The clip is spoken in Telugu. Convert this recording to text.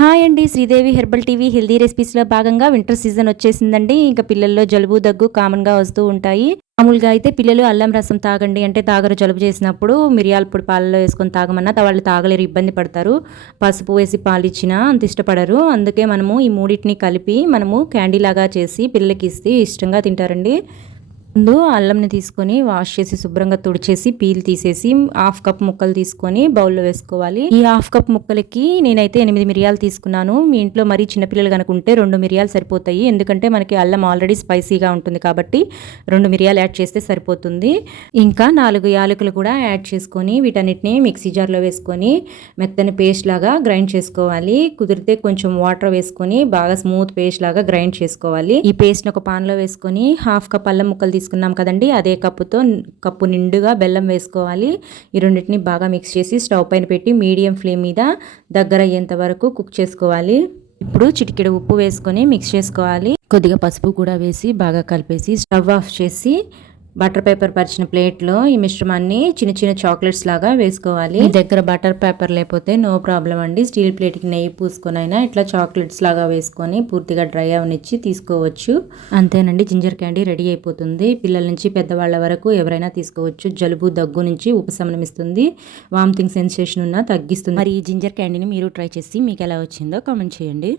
హాయ్ అండి శ్రీదేవి హెర్బల్ టీవీ హెల్దీ రెసిపీస్లో భాగంగా వింటర్ సీజన్ వచ్చేసిందండి. ఇంకా పిల్లల్లో జలుబు దగ్గు కామన్గా వస్తూ ఉంటాయి. మామూలుగా అయితే పిల్లలు అల్లం రసం తాగండి అంటే తాగరు జలుబు చేసినప్పుడు. మిరియాల పొడి పాలలో వేసుకొని తాగమన్నా వాళ్ళు తాగలేరు ఇబ్బంది పడతారు. పసుపు వేసి పాలు ఇచ్చినా అంత ఇష్టపడరు. అందుకే మనము ఈ మూడింటిని కలిపి మనము క్యాండీ లాగా చేసి పిల్లలకి ఇస్తే ఇష్టంగా తింటారండి. ముందు అల్లంని తీసుకొని వాష్ చేసి శుభ్రంగా తుడిచేసి పీల్ తీసేసి హాఫ్ కప్ ముక్కలు తీసుకొని బౌల్లో వేసుకోవాలి. ఈ హాఫ్ కప్ ముక్కలకి నేనైతే ఎనిమిది మిరియాలు తీసుకున్నాను. మీ ఇంట్లో మరీ చిన్నపిల్లలు కనుకుంటే రెండు మిరియాలు సరిపోతాయి. ఎందుకంటే మనకి అల్లం ఆల్రెడీ స్పైసీగా ఉంటుంది కాబట్టి రెండు మిరియాలు యాడ్ చేస్తే సరిపోతుంది. ఇంకా నాలుగు యాలకులు కూడా యాడ్ చేసుకొని వీటన్నిటిని మిక్సీ జార్లో వేసుకొని మెత్తని పేస్ట్ లాగా గ్రైండ్ చేసుకోవాలి. కుదిరితే కొంచెం వాటర్ వేసుకొని బాగా స్మూత్ పేస్ట్ లాగా గ్రైండ్ చేసుకోవాలి. ఈ పేస్ట్ని ఒక పాన్లో వేసుకొని హాఫ్ కప్ అల్లం ముక్కలు తీసుకున్నాం కదండి. అదే కప్పుతో కప్పు నిండుగా బెల్లం వేసుకోవాలి. ఈ రెండింటిని బాగా మిక్స్ చేసి స్టవ్ పైన పెట్టి మీడియం ఫ్లేమ్ మీద దగ్గర అయ్యేంత వరకు కుక్ చేసుకోవాలి. ఇప్పుడు చిటికెడు ఉప్పు వేసుకొని మిక్స్ చేసుకోవాలి. కొద్దిగా పసుపు కూడా వేసి బాగా కలిపేసి స్టవ్ ఆఫ్ చేసి బటర్ పేపర్ పరిచిన ప్లేట్లో ఈ మిశ్రమాన్ని చిన్న చిన్న చాక్లెట్స్ లాగా వేసుకోవాలి. మీ దగ్గర బటర్ పేపర్ లేకపోతే నో ప్రాబ్లం అండి. స్టీల్ ప్లేట్కి నెయ్యి పూసుకొని అయినా ఇట్లా చాక్లెట్స్ లాగా వేసుకొని పూర్తిగా డ్రై అవనిచ్చి తీసుకోవచ్చు. అంతేనండి జింజర్ క్యాండీ రెడీ అయిపోతుంది. పిల్లల నుంచి పెద్దవాళ్ళ వరకు ఎవరైనా తీసుకోవచ్చు. జలుబు దగ్గు నుంచి ఉపశమనం ఇస్తుంది వామిటింగ్ సెన్సేషన్ ఉన్న తగ్గిస్తుంది. మరి ఈ జింజర్ క్యాండీని మీరు ట్రై చేసి మీకు ఎలా వచ్చిందో కామెంట్ చేయండి.